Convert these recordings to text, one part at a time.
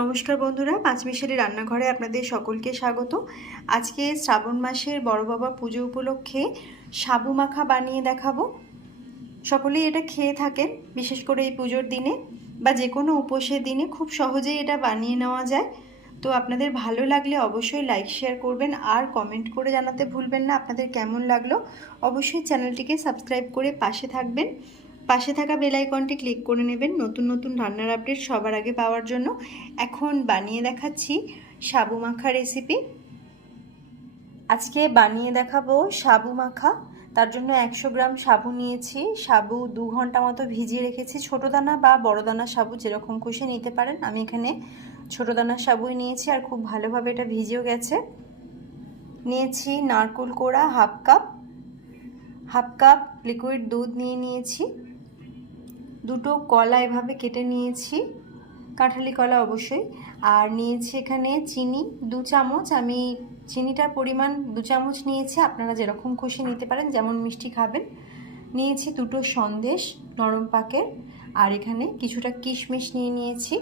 নমস্কার বন্ধুরা, পাঁচমিশালি রান্নাঘরে আপনাদের সকলকে স্বাগত। আজকে শ্রাবণ মাসের বড় বাবা পুজো উপলক্ষে সাবু মাখা বানিয়ে দেখাবো। সকলেই এটা খেয়ে থাকেন, বিশেষ করে এই পুজোর দিনে বা যে কোনো উপোসের দিনে খুব সহজেই এটা বানিয়ে নেওয়া যায়। তো আপনাদের ভালো লাগলে অবশ্যই লাইক, শেয়ার করবেন আর কমেন্ট করে জানাতে ভুলবেন না। আপনাদের কেমন লাগল অবশ্যই চ্যানেলটিকে সাবস্ক্রাইব করে পাশে থাকবেন। পাশে থাকা বেল আইকনটি ক্লিক করে নেবেন। নতুন নতুন রান্নার আপডেট সবার আগে পাওয়ার জন্য। এখন বানিয়ে দেখাচ্ছি সাবু মাখা রেসিপি আজকে বানিয়ে দেখাবো সাবু মাখা। তার জন্য একশো গ্রাম সাবু নিয়েছি। সাবু দু ঘণ্টা মতো ভিজিয়ে রেখেছি। ছোটো দানা বা বড় দানা সাবু যেরকম খুশি নিতে পারেন। আমি এখানে ছোটো দানা সাবুই নিয়েছি আর খুব ভালোভাবে এটা ভিজেও গেছে। নিয়েছি নারকুল কোড়া half cup half cup liquid দুধ নিয়ে নিয়েছি। দুটো কলা এভাবে কেটে নিয়েছি, কাঁঠালি কলা অবশ্যই। আর নিয়েছি এখানে চিনি, দু চামচ। আমি চিনিটার পরিমাণ দু চামচ নিয়েছি, আপনারা যেরকম খুশি নিতে পারেন, যেমন মিষ্টি খাবেন। নিয়েছি দুটো সন্দেশ, নরম পাকের, আর এখানে কিছুটা কিশমিশ নিয়ে নিয়েছি।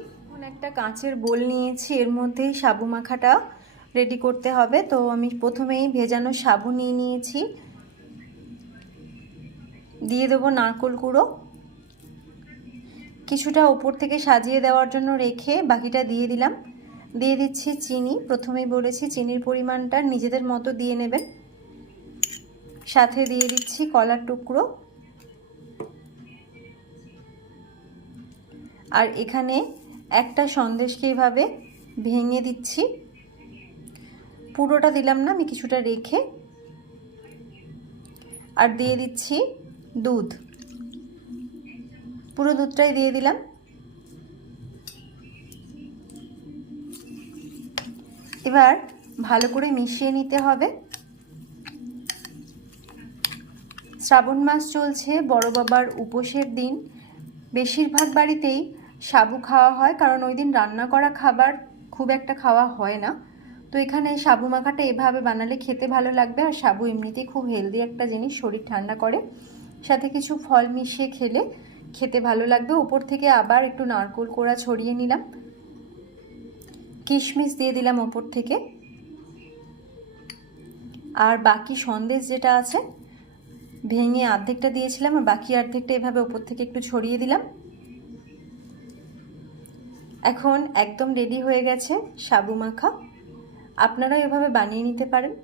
একটা কাঁচের বোল নিয়েছি, এর মধ্যেই সাবু মাখাটা রেডি করতে হবে। তো আমি প্রথমেই ভেজানো সাবু নিয়ে নিয়েছি। দিয়ে দেবো নারকোল গুঁড়ো। কিছুটা ওপর থেকে সাজিয়ে দেওয়ার জন্য রেখে বাকিটা দিয়ে দিলাম। দিয়ে দিচ্ছি চিনি। প্রথমেই বলেছি চিনির পরিমাণটা নিজেদের মতো দিয়ে নেবেন। সাথে দিয়ে দিচ্ছি কলার টুকরো। আর এখানে একটা সন্দেশকে এভাবে ভেঙে দিচ্ছি। পুরোটা দিলাম না, আমি কিছুটা রেখে। আর দিয়ে দিচ্ছি দুধ। পুরো দুধটাই দিয়ে দিলাম। এবার ভালো করে মিশিয়ে নিতে হবে। শ্রাবণ মাস চলছে, বড় বাবার উপোসের দিন। বেশিরভাগ বাড়িতেই সাবু খাওয়া হয়, কারণ ওই দিন রান্না করা খাবার খুব একটা খাওয়া হয় না। তো এখানে সাবু মাখাটা এভাবে বানালে খেতে ভালো লাগবে, আর সাবু এমনিতেই খুব হেলদি একটা জিনিস, শরীর ঠান্ডা করে। সাথে কিছু ফল মিশিয়ে খেলে খেতে ভালো লাগবে। উপর থেকে আবার একটু নারকোল কোড়া ছড়িয়ে নিলাম। কিশমিশ দিয়ে দিলাম ওপর থেকে। আর বাকি সন্দেশ যেটা আছে, ভেঙে অর্ধেকটা দিয়েছিলাম, আর বাকি অর্ধেকটা এভাবে ওপর থেকে একটু ছড়িয়ে দিলাম। এখন একদম রেডি হয়ে গেছে সাবু মাখা। আপনারাও এভাবে বানিয়ে নিতে পারেন।